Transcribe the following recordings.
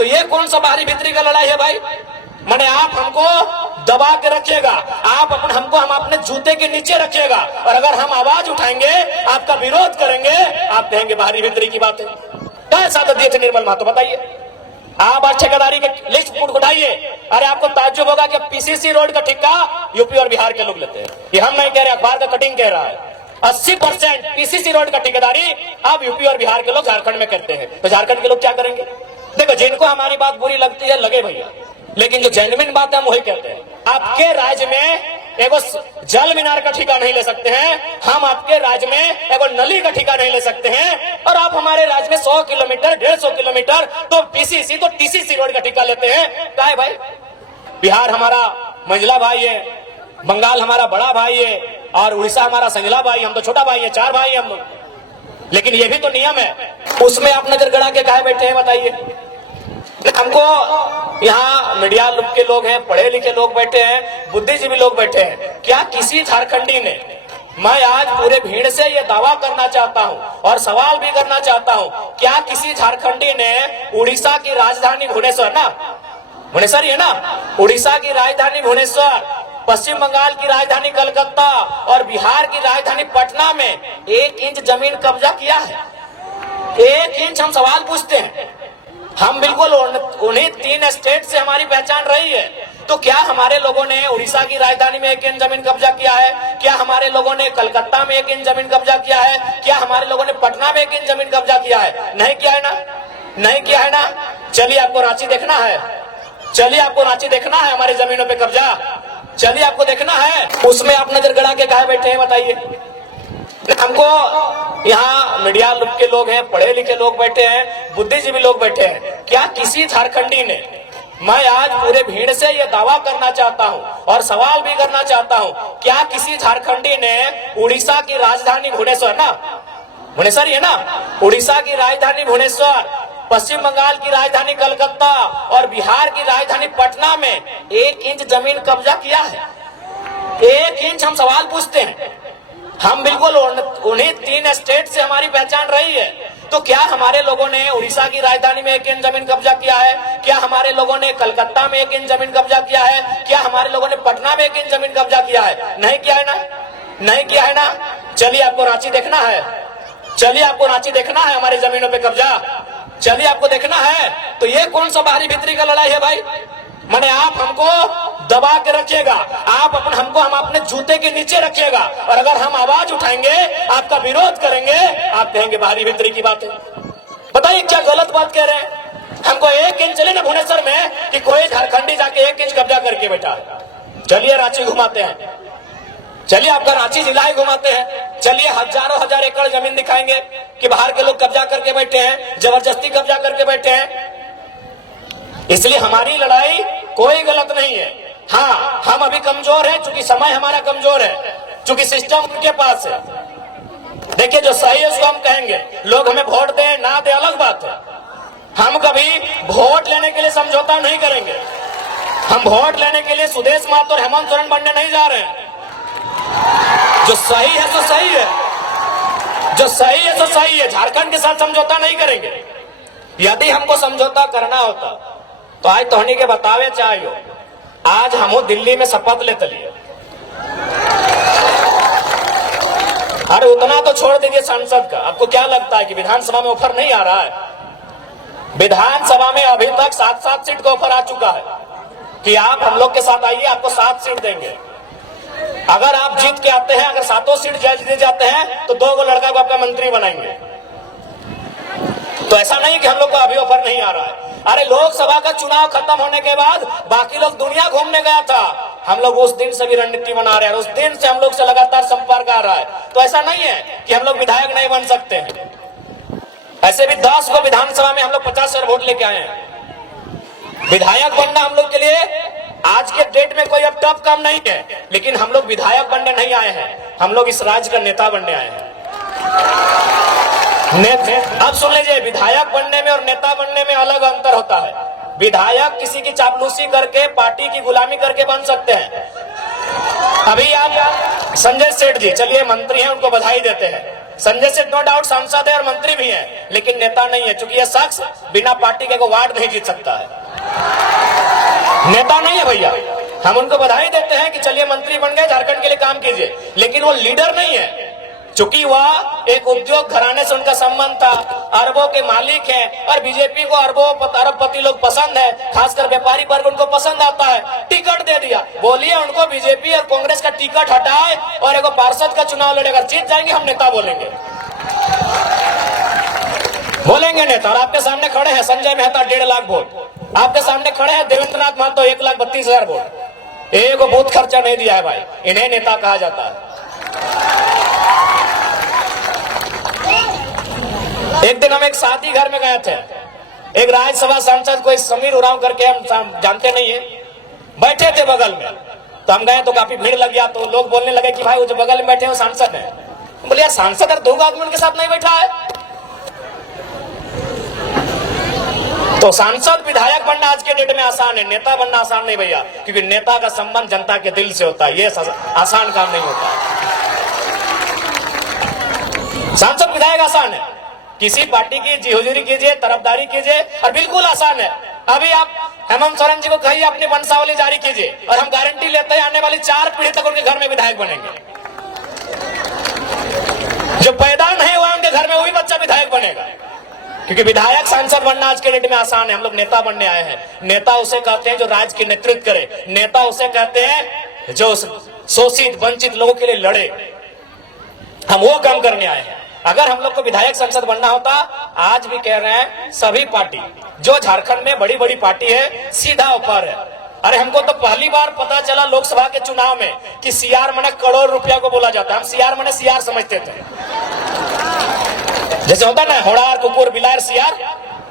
तो ये कौन सा बाहरी भीतरी का लड़ाई है भाई? माने आप हमको दबा के रखिएगा, हम अपने जूते के नीचे रखिएगा, और अगर हम आवाज उठाएंगे, आपका विरोध करेंगे, आप कहेंगे बाहरी भीतरी की बातें। क्या साथ दिए थे निर्मल महतो, बताइए। आप आज ठेकेदारी के लिस्ट उठाइए, अरे आपको ताज्जुब होगा कि पीसीसी रोड का ठेका यूपी और बिहार के लोग लेते हैं। ये हम नहीं कह रहे, अखबार का कटिंग कह रहा है। 80% पीसीसी रोड का ठेकेदारी अब यूपी और बिहार के लोग झारखंड में करते हैं। तो झारखंड के लोग क्या करेंगे? देखो, जिनको हमारी बात बुरी लगती है लगे भैया, लेकिन जो जेन्युइन बात है हम वही कहते हैं। आपके राज्य में एगो जल मीनार का ठेका नहीं ले सकते हैं, हम आपके राज्य में एगो नली का ठेका नहीं ले सकते हैं, और आप हमारे राज्य में 100 किलोमीटर 150 किलोमीटर तो पीसीसी तो टीसीसी रोड का ठेका लेते हैं। क्या है भाई? बिहार हमारा मंझला भाई है, बंगाल हमारा बड़ा भाई है, और उड़ीसा हमारा संझला भाई, हम तो छोटा भाई है, 4 भाई हम लोग। लेकिन ये भी तो नियम है, उसमें आप नजर गड़ा के काहे बैठे हैं बताइए? हमको यहाँ मीडिया के लोग हैं, पढ़े लिखे लोग बैठे हैं, बुद्धिजीवी लोग बैठे हैं, क्या किसी झारखंडी ने, मैं आज पूरे भीड़ से ये दावा करना चाहता हूँ और सवाल भी करना चाहता हूँ, क्या किसी झारखंडी ने उड़ीसा की राजधानी भुवनेश्वर भुवनेश्वर है ना, उड़ीसा की राजधानी भुवनेश्वर, पश्चिम बंगाल की राजधानी कलकत्ता और बिहार की राजधानी पटना में 1 इंच जमीन कब्जा किया है? 1 इंच हम सवाल पूछते हैं। हम बिल्कुल उन्हीं 3 स्टेट से हमारी पहचान रही है, तो क्या हमारे लोगों ने उड़ीसा की राजधानी में 1 इंच जमीन कब्जा किया है? क्या हमारे लोगों ने कलकत्ता में 1 इंच जमीन कब्जा किया है? क्या हमारे लोगों ने पटना में 1 इंच जमीन कब्जा किया है? नहीं किया है ना, नहीं किया है ना। चलिए आपको रांची देखना है, चलिए आपको रांची देखना है, हमारी जमीनों पे कब्जा, चलिए आपको देखना है। उसमें आप नजर गड़ा के काहे बैठे हैं बताइए? हमको यहाँ मीडिया के लोग हैं, पढ़े लिखे लोग बैठे हैं, बुद्धिजीवी लोग बैठे हैं, क्या किसी झारखंडी ने, मैं आज पूरे भीड़ से ये दावा करना चाहता हूँ और सवाल भी करना चाहता हूँ, क्या किसी झारखंडी ने उड़ीसा की राजधानी भुवनेश्वर है ना, उड़ीसा की राजधानी भुवनेश्वर, पश्चिम बंगाल की राजधानी कलकत्ता और बिहार की राजधानी पटना में 1 इंच जमीन कब्जा किया है? 1 इंच हम सवाल पूछते हैं। हम बिल्कुल उन्हीं 3 स्टेट से हमारी पहचान रही है, तो क्या हमारे लोगों ने उड़ीसा की राजधानी में 1 इंच जमीन कब्जा किया है? क्या हमारे लोगों ने कलकत्ता में 1 इंच जमीन कब्जा किया है? क्या हमारे लोगों ने पटना में 1 इंच जमीन कब्जा किया है? नहीं किया है ना, नहीं किया है ना। चलिए आपको रांची देखना है, चलिए आपको रांची देखना है, हमारी जमीनों पे कब्जा, चलिए आपको देखना है। तो ये कौन सा बाहरी भीतरी का लड़ाई है भाई? माने आप हमको दबा के रखिएगा, हम अपने जूते के नीचे रखिएगा, और अगर हम आवाज उठाएंगे, आपका विरोध करेंगे, आप कहेंगे बाहरी भीतरी की बातें। बताइए क्या गलत बात कह रहे हैं? हमको 1 इंच चले ना भुवनेश्वर में कि कोई झारखंडी जाके 1 इंच कब्जा करके बैठा है। चलिए रांची घुमाते हैं, चलिए आपका रांची जिला ही घुमाते हैं, चलिए हजारों हजार एकड़ जमीन दिखाएंगे कि बाहर के लोग कब्जा करके बैठे हैं, जबरदस्ती कब्जा करके बैठे हैं। इसलिए हमारी लड़ाई कोई गलत नहीं है। हाँ, हम अभी कमजोर हैं, चूंकि समय हमारा कमजोर है, चूंकि सिस्टम उनके पास है। देखिए, जो सही है उसको हम कहेंगे, लोग हमें वोट दें ना दे अलग बात है। हम कभी वोट लेने के लिए समझौता नहीं करेंगे। हम वोट लेने के लिए सुदेश महतो और हेमंत सोरेन बनने नहीं जा रहे हैं। जो सही है तो सही है, जो सही है तो सही है। झारखंड के साथ समझौता नहीं करेंगे। यदि हमको समझौता करना होता तो आज तोहनी के बतावे चाहिए, आज हम दिल्ली में शपथ लेते लिए। अरे उतना तो छोड़ दीजिए सांसद का, आपको क्या लगता है कि विधानसभा में ऑफर नहीं आ रहा है? विधानसभा में अभी तक 7-7 सीट का ऑफर आ चुका है कि आप हम लोग के साथ आइए, आपको 7 सीट देंगे। अगर आप जीत के आते हैं, अगर 7 सीट जीत जाते हैं तो 2 लड़का को आपका मंत्री बनाएंगे। तो ऐसा नहीं कि हम लोग को अभी ऑफर नहीं आ रहा है। अरे लोकसभा का चुनाव खत्म होने के बाद बाकी लोग दुनिया घूमने गया था, हम लोग उस दिन से भी रणनीति बना रहे हैं, उस दिन से हम लोग से लगातार संपर्क आ रहा है। तो ऐसा नहीं है कि हम लोग विधायक नहीं बन सकते हैं। ऐसे भी 10 को विधानसभा में हम लोग 50 वोट लेके आए हैं। विधायक बनना हम लोग के लिए आज के डेट में कोई अब टफ काम नहीं है, लेकिन हम लोग विधायक बनने नहीं आए हैं, हम लोग इस राज्य का नेता बनने आए हैं। अब सुन लीजिए, विधायक बनने में और नेता बनने में अलग अंतर होता है। विधायक किसी की चापलूसी करके, पार्टी की गुलामी करके बन सकते हैं। अभी आप संजय सेठ जी, चलिए मंत्री हैं, उनको बधाई देते हैं। संजय सेठ नो डाउट सांसद है और मंत्री भी है, लेकिन नेता नहीं है, क्योंकि यह शख्स बिना पार्टी के वार्ड नहीं जीत सकता है, नेता नहीं है भैया। हम उनको बधाई देते हैं कि चलिए मंत्री बन गए, झारखंड के लिए काम कीजिए, लेकिन वो लीडर नहीं है। चूंकि वह एक उद्योग घराने से उनका संबंध था, अरबों के मालिक हैं, और बीजेपी को अरबपति लोग पसंद है, खासकर व्यापारी वर्ग उनको पसंद आता है, टिकट दे दिया। बोलिए उनको बीजेपी और कांग्रेस का टिकट हटाए और एक पार्षद का चुनाव लड़ेगा, जीत जाएंगे, हम नेता बोलेंगे, बोलेंगे नेता। और आपके सामने खड़े हैं संजय मेहता 1.5 लाख वोट, आपके सामने खड़े हैं देवेंद्र नाथ महतो 1,32,000 वोट, एक बूथ खर्चा नहीं दिया है भाई, इन्हें नेता कहा जाता है। एक दिन हम एक शादी घर में गए थे, एक राज्यसभा सांसद कोई समीर उरांव करके, हम जानते नहीं है, बैठे थे बगल में, तो हम गए तो काफी भीड़ लग गया, तो लोग बोलने लगे कि भाई वो जो बगल में बैठे हैं वो सांसद है। बोले यार सांसद और 2 आदमी उनके साथ नहीं बैठा है। तो सांसद विधायक बनना आज के डेट में आसान है, नेता बनना आसान नहीं भैया, क्योंकि नेता का संबंध जनता के दिल से होता है, ये आसान काम नहीं होता। सांसद विधायक आसान है, किसी पार्टी की जी हुजूरी कीजिए, तरफदारी कीजिए, और बिल्कुल आसान है। अभी आप हेमंत सोरेन जी को कहिए अपनी वंशावली जारी कीजिए, और हम गारंटी लेते हैं आने वाली 4 पीढ़ी तक उनके घर में विधायक बनेंगे। जो पैदा नहीं हुआ उनके घर में वही बच्चा विधायक बनेगा, क्योंकि विधायक सांसद बनना आज के डेट में आसान है। हम लोग नेता बनने आए हैं। नेता उसे कहते हैं जो राज्य की नेतृत्व करे, नेता उसे कहते हैं जो शोषित वंचित लोगों के लिए लड़े। हम वो काम करने आए हैं। अगर हम लोग को विधायक संसद बनना होता, आज भी कह रहे हैं सभी पार्टी जो झारखंड में बड़ी बड़ी पार्टी है सीधा ऊपर है। अरे हमको तो पहली बार पता चला लोकसभा के चुनाव में कि सीआर मने करोड़ रुपया को बोला जाता है। हम सीआर मने सीआर समझते थे, जैसे होता ना होड़ार कुकुर बिलार सीआर,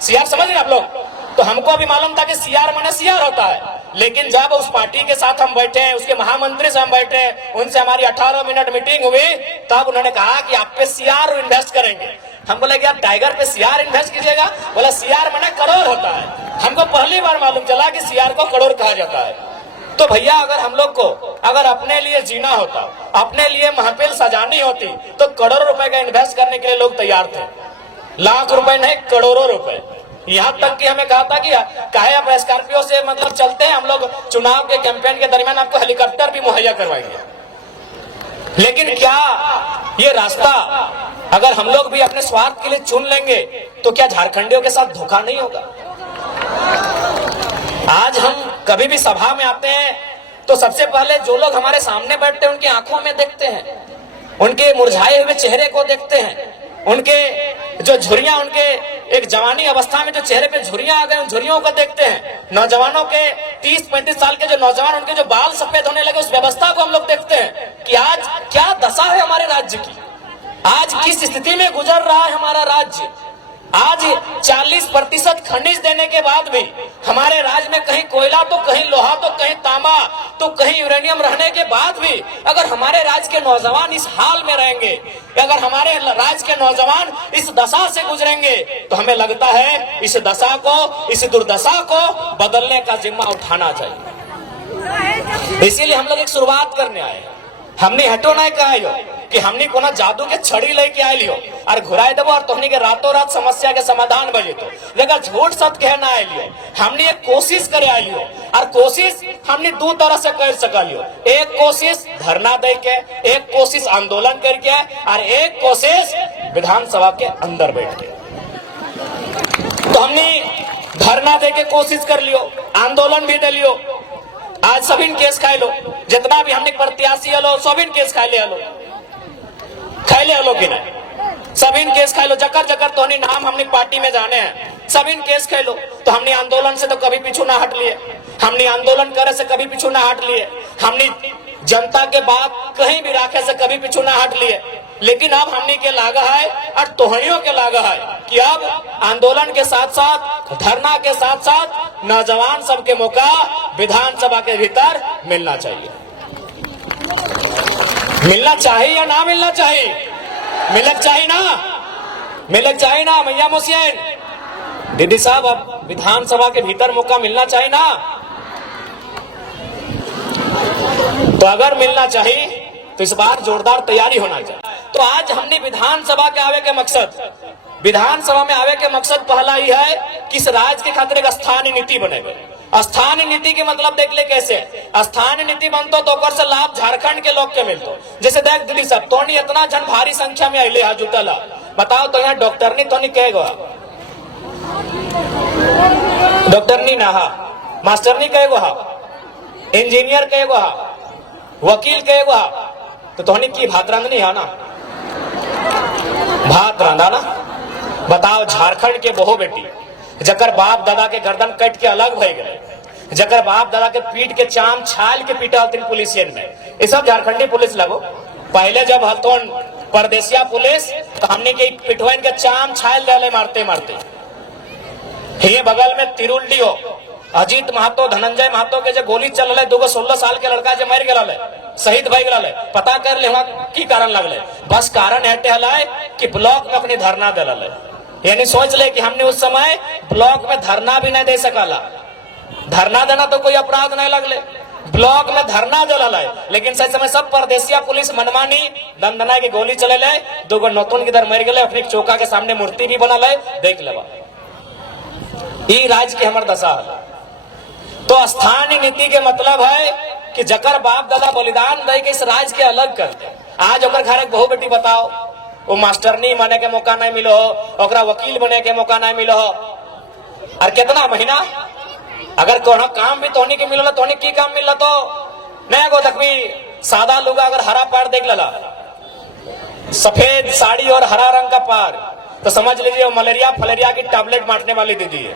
सीआर समझ रहे आप लोग। तो हमको अभी मालूम था कि सीआर मने सीआर होता है, लेकिन जब उस पार्टी के साथ हम बैठे, उसके महामंत्री से हम बैठे, उनसे हमारी 18 मिनट मीटिंग हुई, तब उन्होंने कहा कि आप पे सीआर इन्वेस्ट करेंगे। हम बोले यार टाइगर पे सीआर इन्वेस्ट कीजिएगा? बोला सीआर मने करोड़ होता है। हमको पहली बार मालूम चला कि सीआर को करोड़ कहा जाता है। तो भैया अगर हम लोग को अगर अपने लिए जीना होता, अपने लिए महफिल सजानी होती, तो करोड़ों रुपए का इन्वेस्ट करने के लिए लोग तैयार थे। लाख रुपए नहीं, करोड़ों रुपए। यहाँ तक कि हमें कहा था कि काहे आप स्कॉर्पियो से मतलब चलते हैं, हम लोग चुनाव के कैंपेन के दरमियान आपको हेलीकॉप्टर भी मुहैया करवाएंगे। लेकिन क्या ये रास्ता अगर हम लोग भी अपने स्वार्थ के लिए चुन लेंगे, तो क्या झारखंडियों के साथ धोखा नहीं होगा? आज हम कभी भी सभा में आते हैं तो सबसे पहले जो लोग हमारे सामने बैठते हैं उनकी आंखों में देखते हैं, उनके मुरझाए हुए चेहरे को देखते हैं, उनके जो झुर्रियां, उनके एक जवानी अवस्था में जो चेहरे पे झुर्रियां आ गए, उन झुर्रियों को देखते हैं। नौजवानों के 30-35 साल के जो नौजवान, उनके जो बाल सफेद होने लगे, उस व्यवस्था को हम लोग देखते हैं कि आज क्या दशा है हमारे राज्य की, आज किस स्थिति में गुजर रहा है हमारा राज्य। आज 40% खनिज देने के बाद भी हमारे राज्य में कहीं कोयला तो कहीं लोहा तो कहीं तांबा तो कहीं यूरेनियम रहने के बाद भी अगर हमारे राज्य के नौजवान इस हाल में रहेंगे, अगर हमारे राज्य के नौजवान इस दशा से गुजरेंगे, तो हमें लगता है इस दशा को, इस दुर्दशा को बदलने का जिम्मा उठाना चाहिए। इसीलिए हम लोग एक शुरुआत करने आए हैं। हमने हटो नहीं कहा कि हमने कोना जादू के छड़ी लेके आए लियो और घुराए देवो और तोहनी के रातों रात समस्या के समाधान बजे तो, लेकिन झूठ सच कहना आए लियो। हमने एक कोशिश करे आए लियो, और कोशिश हमने 2 तरह से कर सका लियो। एक कोशिश धरना दे के, एक कोशिश आंदोलन करके, और एक कोशिश विधानसभा के अंदर बैठ के। तो हमने धरना दे के कोशिश कर लियो, आंदोलन भी दे लियो। आज सभी केस खाए लो, जितना भी हमने प्रत्याशी हलो सभी केस खाए ले हलो, खाए ले हलो कि नहीं, सभी केस खाए लो। जकर जकर तो नाम हमने पार्टी में जाने हैं, सभी केस खाए लो। तो हमने आंदोलन से तो कभी पीछू ना हट लिए, हमने आंदोलन करे से कभी पीछू ना हट लिए, हमने जनता के बात कहीं भी राखे से कभी पीछू ना हट लिए। लेकिन अब हमने के लागा है और तोहनियों के लागा है कि अब आंदोलन के साथ साथ, धरना के साथ साथ नौजवान सबके मौका विधानसभा के भीतर मिलना चाहिए। मिलना चाहिए या ना मिलना चाहिए? मिलक चाहिए ना, मिलक चाहिए ना मैया मुसियन दीदी साहब, अब विधानसभा के भीतर मौका मिलना चाहिए ना। तो अगर मिलना चाहिए तो इस बार जोरदार तैयारी होना चाहिए। तो आज हमने विधानसभा के आवे के मकसद, विधानसभा में आवे के मकसद पहला ही है कि इस राज्य के खातिर एक स्थानीय नीति बनेगा। स्थानीय नीति के मतलब देख ले कैसे स्थानीय नीति बनतो तो ओकर से लाभ झारखंड के लोग के मिलतो। जैसे देख दीदी सब तो नहीं इतना जन भारी संख्या में अले जुटल, बताओ तो यहाँ डॉक्टर नहीं तो नहीं कहेगा, डॉक्टर नहीं ना हा, मास्टर नहीं कहेगो हा, इंजीनियर कहेगो हा, वकील कहेगो हा, तो तोहनी की भात रांधनी है ना, भात रांधा ना। बताओ झारखंड के बहु बेटी जकर बाप दादा के गर्दन कट के अलग भय गए, जकर बाप दादा के पीठ के चाम छाल के पीटा होती पुलिसियन में, ये सब झारखंडी पुलिस लगो। पहले जब हलतोन परदेसिया पुलिस तो हमने के पिटवाइन के चाम छाल डाले मारते मारते। ये बगल में तिरुल्डी हो अजीत महतो धनंजय महतो के जो गोली चल रहे 216 साल के लड़का जो मर गया शहीद भई गया, पता कर ले वहां की कारण लगले, बस कारण हटे हलाए कि ब्लॉक में अपनी धरना दिला। यानी सोच ले कि हमने उस समय ब्लॉक में धरना भी नहीं दे सकला, धरना देना तो कोई अपराध नहीं लगले, ब्लॉक में धरना दिला। लेकिन सही समय सब परदेसिया पुलिस मनमानी दंदना की गोली चले ले, 2 नौतुन की इधर मर गए, अपनी चौका के सामने मूर्ति भी बना ले, देख लेवा ये राज्य के हमार दशा है। तो स्थानीय नीति के मतलब है कि जकर बाप दादा बलिदान दे के इस राज्य के अलग करते। आज ओकर घर एक बहु बेटी बताओ, वो मास्टरनी बने के मौका नहीं मिलो, ओकरा वकील बने के मौका नहीं मिलो, और कितना महीना अगर कोनो काम भी तोहनी के मिलो तोहनी की काम मिल तो नहीं गो तक भी सादा लोग अगर हरा पार देख लला, सफेद साड़ी और हरा रंग का पार, तो समझ लीजिए वो मलेरिया फलेरिया की टैबलेट बांटने वाली दीदी है।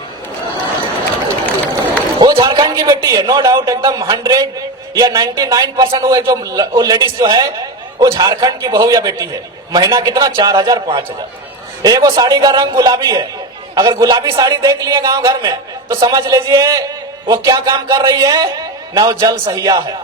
वो झारखंड की बेटी है, नो डाउट, एकदम 100 या 99% वो लेडीज जो है वो झारखंड की बहू या बेटी है। महीना कितना 4000 5000। एक वो साड़ी का रंग गुलाबी है, अगर गुलाबी साड़ी देख लिए गांव घर में तो समझ लीजिए वो क्या काम कर रही है ना, वो जल सहिया है।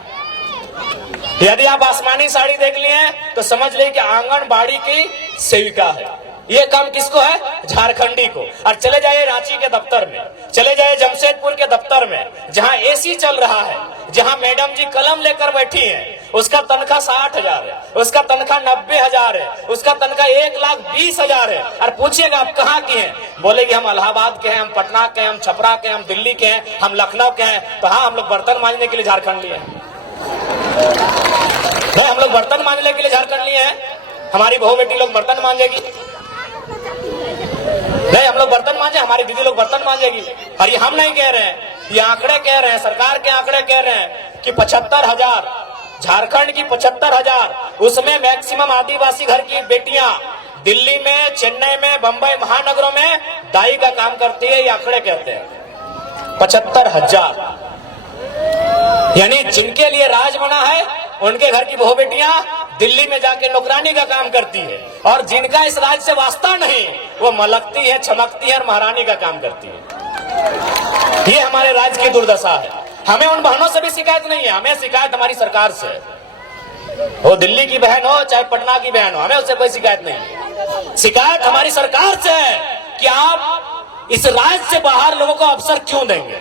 यदि आप आसमानी साड़ी देख लिए तो समझ लीजिए कि आंगनबाड़ी की सेविका है। ये काम किसको है? झारखंडी को। और चले जाइए रांची के दफ्तर में, चले जाइए जमशेदपुर के दफ्तर में, जहां एसी चल रहा है, जहां मैडम जी कलम लेकर बैठी हैं, उसका तनख्वाह 60,000 है, उसका तनख्वाह 90,000 है, उसका तनख्वाह 1,20,000 है। और पूछिएगा आप कहाँ की हैं, बोलेगी हम इलाहाबाद के हैं, हम पटना के हैं, हम छपरा के हैं, हम दिल्ली के हैं, हम लखनऊ के हैं। तो हाँ, हम लोग बर्तन मांजने के लिए झारखंड लिए हैं, हम लोग बर्तन मांजने के लिए झारखंड लिए हैं। हमारी बहू बेटी लोग बर्तन मांजेगी नहीं, हम लोग बर्तन मांजे, हमारी दीदी लोग बर्तन मांजेगी। और ये हम नहीं कह रहे हैं, ये आंकड़े कह रहे हैं, सरकार के आंकड़े कह रहे हैं कि 75,000 झारखंड की 75,000, उसमें मैक्सिमम आदिवासी घर की बेटियां दिल्ली में, चेन्नई में, बंबई महानगरों में दाई का काम करती है। ये आंकड़े कहते हैं 75,000। यानी जिनके लिए राज बना है उनके घर की बहू बेटियां दिल्ली में जाके नौकरानी का काम करती है, और जिनका इस राज्य से वास्ता नहीं वो मलकती है, चमकती है और महारानी का काम करती है। ये हमारे राज्य की दुर्दशा है। हमें उन बहनों से भी शिकायत नहीं है, हमें शिकायत हमारी सरकार से। वो दिल्ली की बहन हो चाहे पटना की बहन हो, हमें उससे कोई शिकायत नहीं है। शिकायत हमारी सरकार से है कि आप इस राज्य से बाहर लोगों को अवसर क्यों देंगे,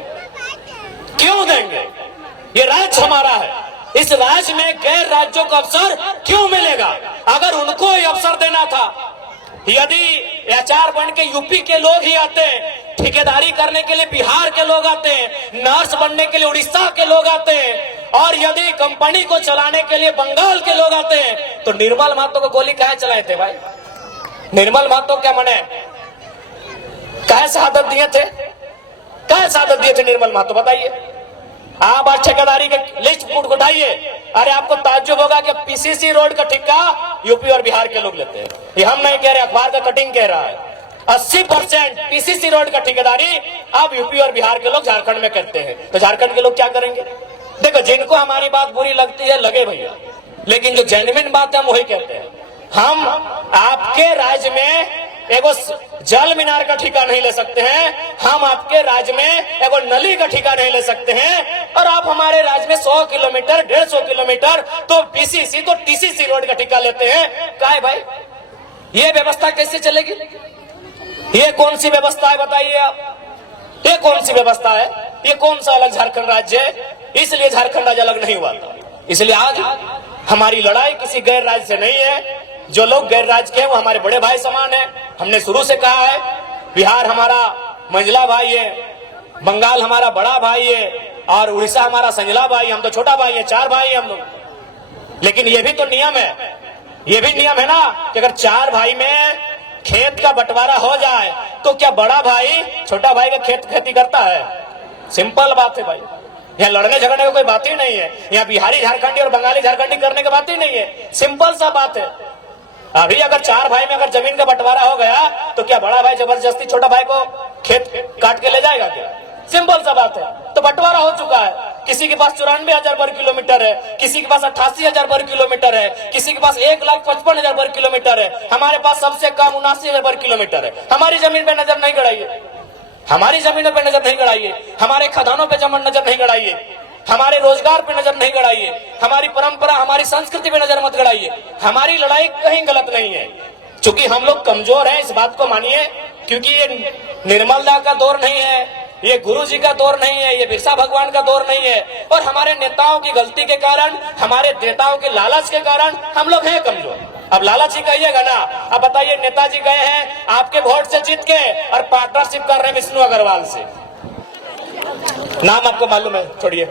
क्यों देंगे? ये राज्य हमारा है, इस राज्य में गैर राज्यों को अवसर क्यों मिलेगा? अगर उनको ही अवसर देना था, यदि एचआर बन के यूपी के लोग ही आते, ठेकेदारी करने के लिए बिहार के लोग आते, नर्स बनने के लिए उड़ीसा के लोग आते, और यदि कंपनी को चलाने के लिए बंगाल के लोग आते, तो निर्मल महतो को गोली कहे चलाए थे भाई? निर्मल महतो क्या मने कहे शहादत दिए थे, कहे शहादत दिए थे निर्मल महतो? बताइए आप आज ठेकेदारी के लिस्ट फूट उठाइए, अरे आपको ताज्जुब होगा कि पीसीसी रोड का ठेका यूपी और बिहार के लोग लेते हैं। ये हम नहीं कह रहे, अखबार का कटिंग कह रहा है। 80% पीसीसी रोड का ठेकेदारी अब यूपी और बिहार के लोग झारखंड में करते हैं। तो झारखंड के लोग क्या करेंगे? देखो, जिनको हमारी बात बुरी लगती है लगे भैया, लेकिन जो जेन्युइन बात है हम वही कहते हैं। हम आपके राज्य में एगो जल मीनार का ठेका नहीं ले सकते हैं, हम आपके राज्य में एगो नली का ठेका नहीं ले सकते हैं, और आप हमारे राज्य में 100 किलोमीटर 150 किलोमीटर तो पीसीसी तो टीसीसी रोड का ठेका लेते हैं। काय भाई, ये व्यवस्था कैसे चलेगी? ये कौन सी व्यवस्था है बताइए आप? ये कौन सी व्यवस्था है? ये कौन सा अलग झारखंड राज्य है? इसलिए झारखंड राज्य अलग नहीं हुआ था। इसलिए आज हमारी लड़ाई किसी गैर राज्य से नहीं है, जो लोग गैर राज्य के हैं वो हमारे बड़े भाई समान है। हमने शुरू से कहा है, बिहार हमारा मंझला भाई है, बंगाल हमारा बड़ा भाई है और उड़ीसा हमारा संजला भाई, हम तो छोटा भाई है, 4 भाई है हम लोग। लेकिन ये भी तो नियम है, ये भी नियम है ना कि अगर 4 भाई में खेत का बंटवारा हो जाए तो क्या बड़ा भाई छोटा भाई का खेती करता है? सिंपल बात है भाई, यहाँ लड़ने झगड़ने की कोई बात ही नहीं है, यहाँ बिहारी झारखंडी और बंगाली झारखंडी करने की बात ही नहीं है, सिंपल सा बात है। अभी अगर 4 भाई में अगर जमीन का बंटवारा हो गया तो क्या बड़ा भाई जबरदस्ती छोटा भाई को खेत काट के ले जाएगा क्या? सिंपल सा बात है। तो बंटवारा हो चुका है, किसी के पास 94,000 वर्ग किलोमीटर है, किसी के पास 88,000 वर्ग किलोमीटर है, किसी के पास 1,55,000 वर्ग किलोमीटर है, हमारे पास सबसे कम 79,000 वर्ग किलोमीटर है। हमारी जमीन पे नजर नहीं गड़ाइए, हमारी जमीनों पे नजर नहीं गड़ाइए, हमारे खदानों पे नजर नहीं गड़ाइए, हमारे रोजगार पे नजर नहीं गड़ाइए, हमारी परंपरा हमारी संस्कृति पे नजर मत गड़ाइए। हमारी लड़ाई कहीं गलत नहीं है, क्योंकि हम लोग कमजोर हैं, इस बात को मानिए। क्योंकि ये निर्मलदा का दौर नहीं है, ये गुरु जी का दौर नहीं है, ये बिरसा भगवान का दौर नहीं है, और हमारे नेताओं की गलती के कारण, हमारे नेताओं के लालच के कारण हम लोग हैं कमजोर। अब लालच ही कहिएगा ना। अब बताइए, नेताजी गए हैं आपके वोट से जीत के और पार्टनरशिप कर रहे हैं विष्णु अग्रवाल से, नाम आपको मालूम है, छोड़िए।